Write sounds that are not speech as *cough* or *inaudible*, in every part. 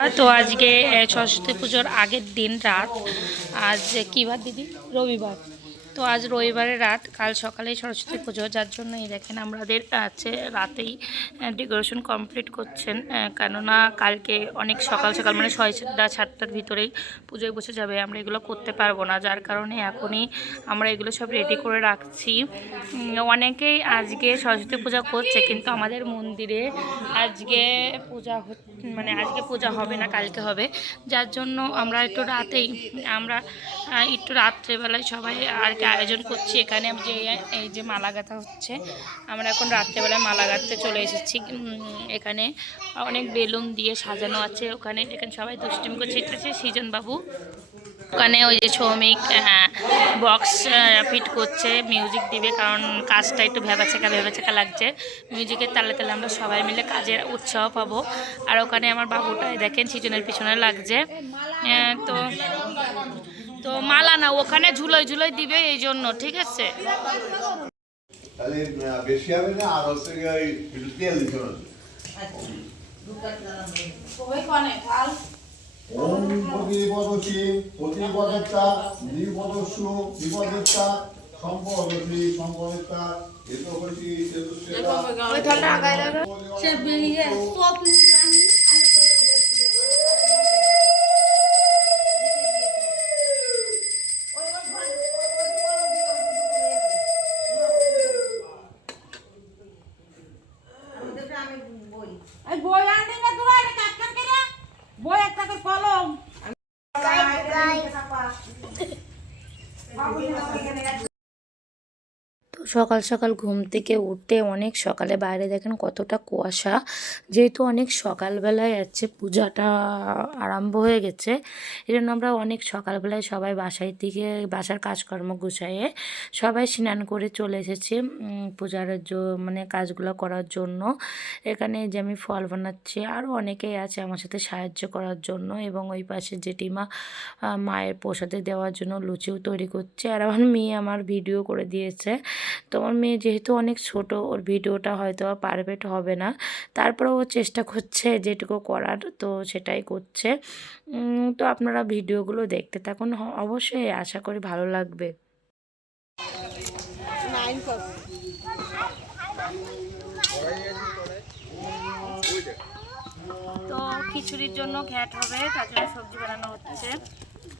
তো আজকে সরস্বতী পুজোর আগের দিন রাত আজ কী বার দিদি? রবিবার। তো আজ রবিবারের রাত কাল সকালেই সরস্বতী পুজো যার জন্য এই দেখেন আমাদের আছে রাতেই ডেকোরেশন কমপ্লিট করছেন কেননা কালকে অনেক সকাল সকাল মানে ছয়টা সাতটার ভিতরেই পুজোয় বসে যাবে আমরা এগুলো করতে পারব না যার কারণে এখনই আমরা এগুলো সব রেডি করে রাখছি। অনেকেই আজকে সরস্বতী পূজা করছে কিন্তু আমাদের মন্দিরে আজকে পূজা হচ্ছে মানে আজকে পূজা হবে না, কালকে হবে। যার জন্য আমরা একটু রাতেই, আমরা একটু রাত্রেবেলায় সবাই আর কি আয়োজন করছি এখানে। যে, এই যে মালা গাঁথা হচ্ছে, আমরা এখন রাত্রেবেলায় মালা গাঁথতে চলে এসেছি। এখানে অনেক বেলুন দিয়ে সাজানো আছে। ওখানে এখানে সবাই দুষ্টিম করছে। এটা বাবু ওখানে ওই যে শ্রমিক বক্স ফিট করছে মিউজিক দিবে কারণ কাজটা একটু ভেবাচেকা ভেবাচেকা লাগছে। মিউজিকের তালে তালে আমরা সবাই মিলে কাজের উৎসাহ পাবো। আর ওখানে আমার বাবুটাই দেখেন সিজনের পিছনে লাগছে। তো তো মালা না ওখানে ঝুলোই ঝুলোই দিবে এই জন্য ঠিক আছে? আর ওম প্রতিপদসী প্রতিপদেরটা দ্বিপদস্যু বিপদেরটা সম্পদসী সম্পদেরটা এতকসী তেতস্যেতা সে বেরিয়ে সব এই বই আনলি না তোরা এটা কাটকাট করে বই একটা করে কলম তো সকাল সকাল ঘুম থেকে উঠতে অনেক সকালে বাইরে দেখেন কতটা কুয়াশা। যেহেতু অনেক সকালবেলায় আছে পূজাটা আরম্ভ হয়ে গেছে এই জন্য আমরা অনেক সকালবেলায় সবাই বাসায় দিকে, বাসার কাজকর্ম গুছাইয়ে সবাই স্নান করে চলে এসেছি পূজার মানে কাজগুলো করার জন্য। এখানে যে আমি ফল বানাচ্ছি আরও অনেকেই আছে আমার সাথে সাহায্য করার জন্য এবং ওই পাশে জেঠিমা মায়ের প্রসাদে দেওয়ার জন্য লুচিও তৈরি করছে। আর আমার মেয়ে আমার ভিডিও করে দিয়েছে। তো আমার মেয়ে যেহেতু অনেক ছোট, ওর ভিডিওটা হয়তো পারফেক্ট হবে না। তারপরেও ও চেষ্টা করছে যেটুকু করার, তো সেটাই করছে। তো আপনারা ভিডিওগুলো দেখতে থাকুন। অবশ্যই আশা করি ভালো লাগবে। তো খিচুড়ির জন্য ঘ্যাট হবে জন্য সবজি বানানো হচ্ছে।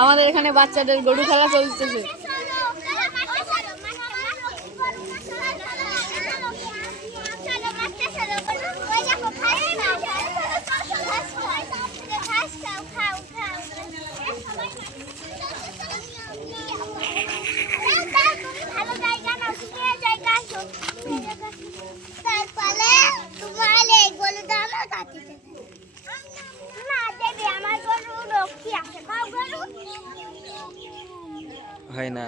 আমাদের এখানে বাচ্চাদের গরু খেলা চলতেছে তারপরে তোমার এই গরুটা আমার কাছে দেবে। না দেবে আমার গরু লক্ষ্মী আছে খাও গরু হয় না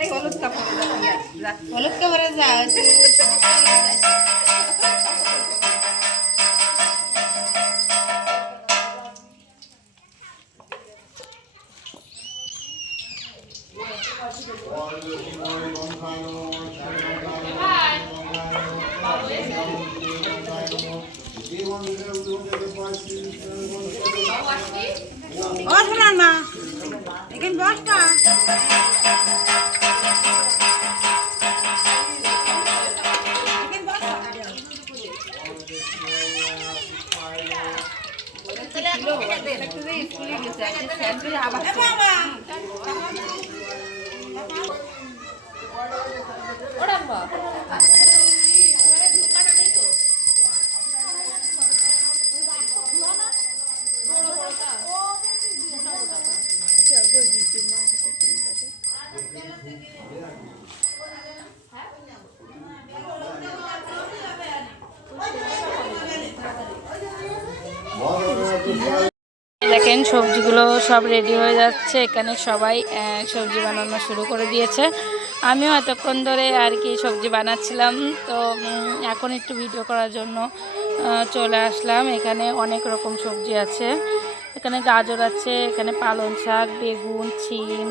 এই হলুদ কাপড় হলুদ কাপড়ে যা ও শোনা না এখানে ওরা সব রেডি হয়ে যাচ্ছে। এখানে সবাই সবজি বানানো শুরু করে দিয়েছে। আমিও এতক্ষণ ধরে আর কি সবজি বানাচ্ছিলাম। তো এখন একটু ভিডিও করার জন্য চলে আসলাম। এখানে অনেক রকম সবজি আছে। এখানে গাজর আছে, এখানে পালং শাক, বেগুন, ছিম,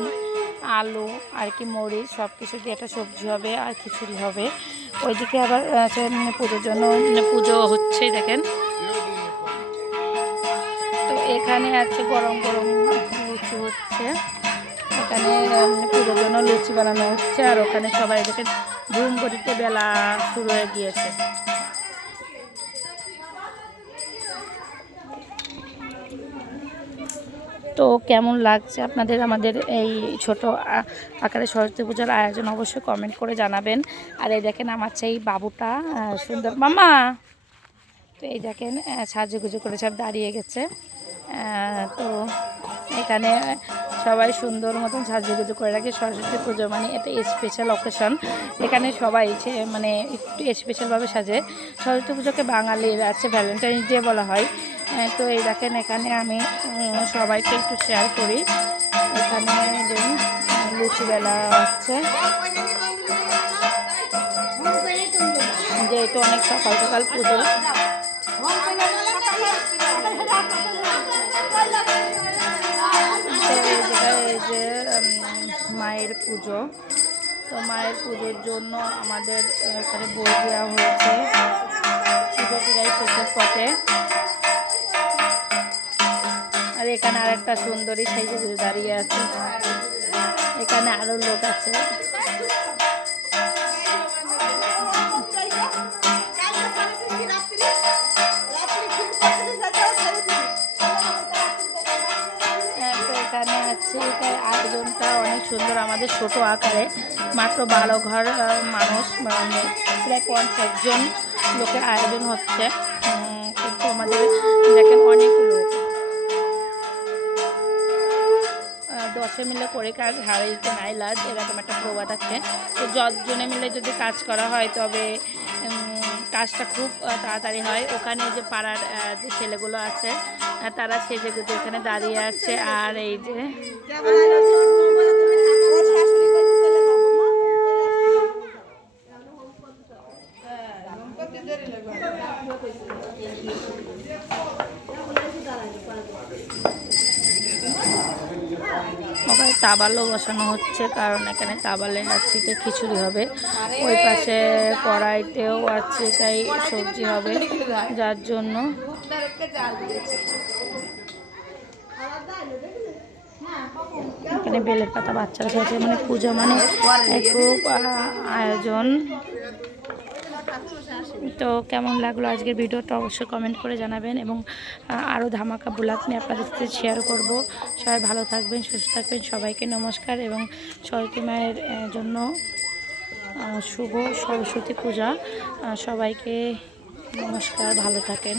আলু, আর কি মরিচ সব কিছু দিয়ে একটা সবজি হবে আর খিচুড়ি হবে। ওইদিকে আবার পুজোর জন্য পুজো হচ্ছে দেখেন। এখানে আছে গরম গরম লুচি হচ্ছে। এখানে পুরোর জন্য লুচি বানানো হচ্ছে, আর ওখানে সবাই দেখে ধুম গতিতে বেলা শুরু হয়ে গিয়েছে। তো কেমন লাগছে আপনাদের? আমাদের এই ছোট আকারে সরস্বতী পূজার আয়োজন অবশ্যই কমেন্ট করে জানাবেন। আর এই দেখেন আমার সেই বাবুটা সুন্দর। মামা তো এই দেখেন সাজুগুজু করে সব দাঁড়িয়ে গেছে। তো এখানে সবাই সুন্দর মতন সাজুগুজু করে রাখে। সরস্বতী পুজো মানে এটা স্পেশাল অকেশন এখানে সবাই মানে একটু স্পেশালভাবে সাজে। সরস্বতী পুজোকে বাঙালির আছে ভ্যালেন্টাইন ডে বলা হয়। তো এই দেখেন এখানে আমি সবাইকে একটু শেয়ার করি। এখানে লুচি বেলা হচ্ছে। যেহেতু অনেক সকাল সকাল পুজো। তো এই যে মায়ের পুজো। তো মায়ের পুজোর জন্য আমাদের এখানে বই দেওয়া হয়েছে। পুজো পুজোয় শেষের পথে। আর এখানে আর একটা সুন্দরী সাইজে দাঁড়িয়ে আছে। এখানে আরও লোক আছে। এটার আয়োজনটা অনেক সুন্দর আমাদের ছোট আকারে। মাত্র বারো ঘর মানুষ মানে প্রায় পঞ্চাশ জন লোকের আয়োজন হচ্ছে। কিন্তু আমাদের দেখেন অনেক লোক। দশে মিলে করে কাজ হারিয়েছে নাই লাজ এরকম একটা প্রবাদ আছে। তো জনে মিলে যদি কাজ করা হয়, তবে কাজটা খুব তাড়াতাড়ি হয়। ওখানে যে পাড়ার যে ছেলেগুলো আছে তারা সেজে গুজে এখানে দাঁড়িয়ে আছে। আর এই যে ওখানে তাবালও বসানো হচ্ছে, কারণ এখানে তাবালে যে খিচুড়ি হবে। ওই পাশে কড়াইতেও আছে, তাই সবজি হবে, যার জন্য এখানে বেলের পাতা বাচ্চারা খেয়েছে। মানে পুজো মানে খুব আয়োজন। তো কেমন লাগল আজকের ভিডিওটা অবশ্যই কমেন্ট করে জানাবেন এবং আরও ধামাকা ব্লগ নিয়ে আপনাদের সাথে শেয়ার করব। সবাই ভালো থাকবেন, সুস্থ থাকবেন, সবাইকে নমস্কার এবং সরস্বতী মায়ের জন্য শুভ সরস্বতী পূজা। সবাইকে নমস্কার, ভালো থাকেন।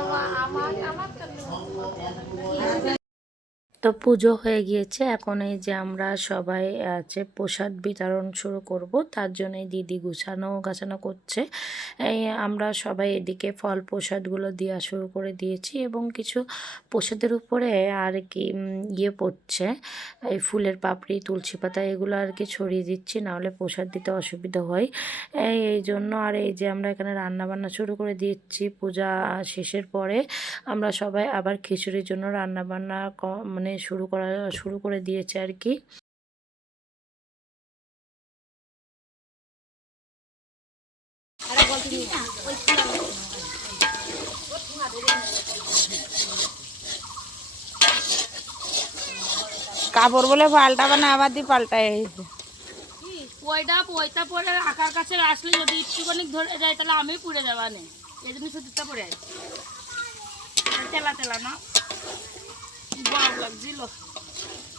Allah amat amat kedua তো পুজো হয়ে গিয়েছে। এখন এই যে আমরা সবাই, আছে, প্রসাদ বিতরণ শুরু করব। তার জন্য দিদি গুছানো, গাছানো করছে। এই আমরা সবাই এদিকে ফল প্রসাদগুলো দেওয়া শুরু করে দিয়েছি এবং কিছু প্রসাদের উপরে আর কি ইয়ে পড়ছে। এই ফুলের পাপড়ি, তুলসী পাতা এগুলো আর কি ছড়িয়ে দিচ্ছি, নাহলে প্রসাদ দিতে অসুবিধা হয়। এই জন্য আর এই যে আমরা এখানে রান্নাবান্না শুরু করে দিচ্ছি পূজা শেষের পরে আমরা সবাই আবার খিচুড়ির জন্য রান্না বান্না মানে শুরু করা শুরু করে দিয়েছে আর কি। কাপড় বলে পাল্টাবে না আবার দিয়ে পাল্টাই ওইটা পয়সা পরে আকার কাছে আসলে যদি একটুখানি ধরে যায় তাহলে আমি পুড়ে যাবা নে এই জন্য সুতিটা পরে আছি। তেলা তেলা না। গরম লাগছিল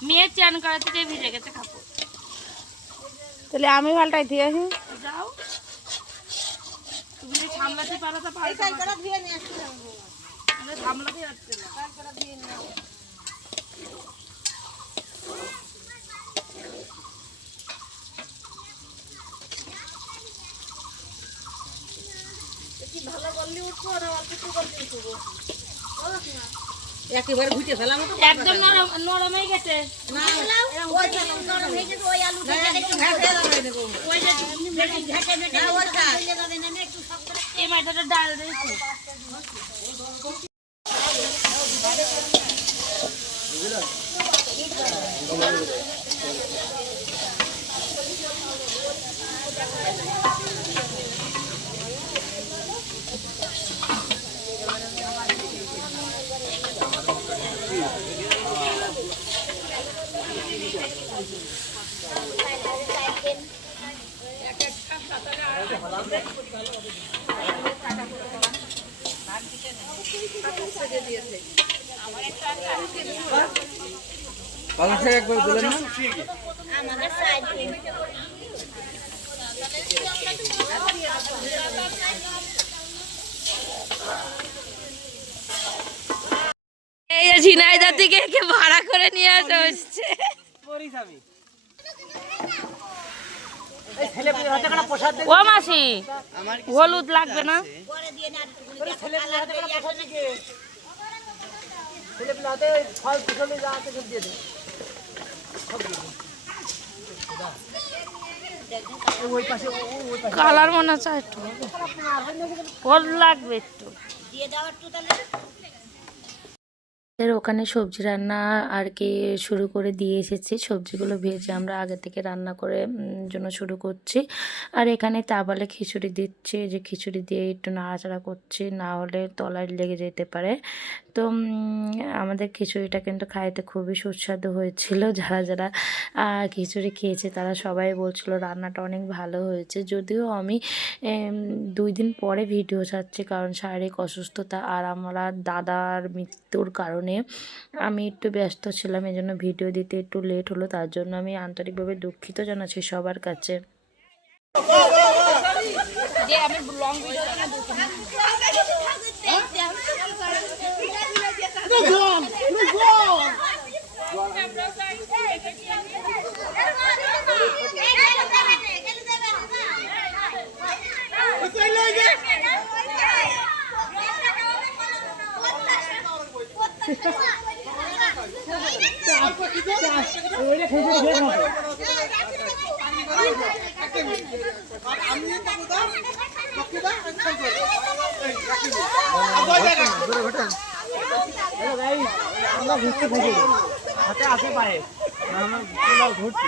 মেয়ে চান করাতে যে ভিজে গেছে কাপড় তাহলে আমি পাল্টাই দিয়ে আসি। যাও তুমি যদি সামলাতে পারো তো পারো সামলাতে যাচ্ছে না। একেবারে ঘুটে ফেলাম একদম নরম নরম হয়ে গেছে এই মাথাটা ডাল দিয়েছে এই যে ঝিনাইদা থেকে ভাড়া করে নিয়ে আসা হচ্ছে। ও মাসি হলুদ লাগবে না? কালার মনে হচ্ছে একটু হলুদ লাগবে একটু। এর ওখানে সবজি রান্না আর কি শুরু করে দিয়ে এসেছি। সবজিগুলো ভেজে আমরা আগে থেকে রান্না করে জন্য শুরু করছি। আর এখানে তাবালে খিচুড়ি দিচ্ছি যে খিচুড়ি দিয়ে একটু নাড়াচাড়া করছি, না হলে তলায় লেগে যেতে পারে। তো আমাদের খিচুড়িটা কিন্তু খাইতে খুবই সুস্বাদু হয়েছিল। *laughs* যারা যারা খিচুড়ি খেয়েছে তারা সবাই বলছিল রান্নাটা অনেক ভালো হয়েছে। যদিও আমি দুই দিন পরে ভিডিও ছাড়ছি কারণ শারীরিক অসুস্থতা আর আমার দাদার মৃত্যুর কারণে আমি একটু ব্যস্ত ছিলাম এই জন্য ভিডিও দিতে একটু লেট হলো তার জন্য আমি আন্তরিকভাবে দুঃখিত জানাচ্ছি সবার কাছে আমরা ঘুরতে থাকি হাতে আসে পায়ে আমরা ঘুরছি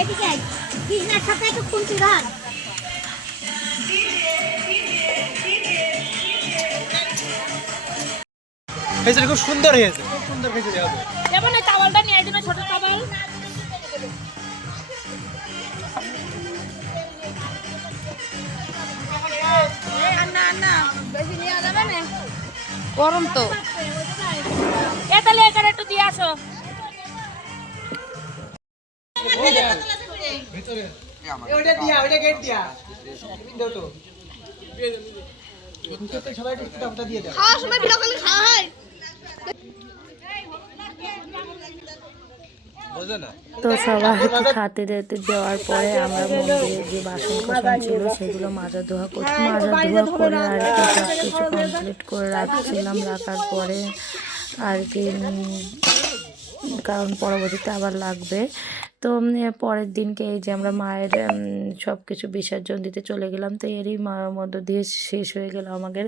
এদিকে আয়। কৃষ্ণার সাথে একটু খুন্তি ধর খিচুড়ি খুব সুন্দর হয়েছে খুব সুন্দর খিচুড়ি হবে। যেমন এই তাওয়ালটা নিয়ে ছোট গরম তো। এ তাহলে এখানে একটু দিয়ে আসো। দিয়া ওইটা গেট দিয়া। দাও তো। সবাই একটু দিয়ে দাও। খাওয়ার সময় ভিডিও খাওয়া হয়। তো সবাইকে খাতে দিতে দেওয়ার পরে আমরা মন্দিরে যে বাসন কোসন ছিল সেগুলো মাজা ধোয়া করছি মাজা ধোয়া করে আর কি সব কিছু কমপ্লিট করে রাখছিলাম রাখার পরে আর কি কারণ পরবর্তীতে আবার লাগবে। তো পরের দিনকে এই যে আমরা মায়ের সব কিছু বিসর্জন দিতে চলে গেলাম, তো এরই মধ্য দিয়ে শেষ হয়ে গেল আমাদের,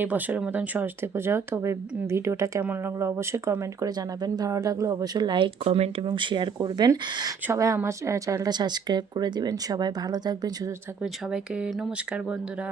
এই বছরের মতন সরস্বতী পূজাও তবে ভিডিওটা কেমন লাগল অবশ্যই কমেন্ট করে জানাবেন। ভালো লাগল অবশ্যই লাইক কমেন্ট এবং শেয়ার করবেন। সবাই আমার চ্যানেলটা সাবস্ক্রাইব করে দিবেন। সবাই ভালো থাকবেন, সুস্থ থাকবেন। সবাইকে নমস্কার বন্ধুরা।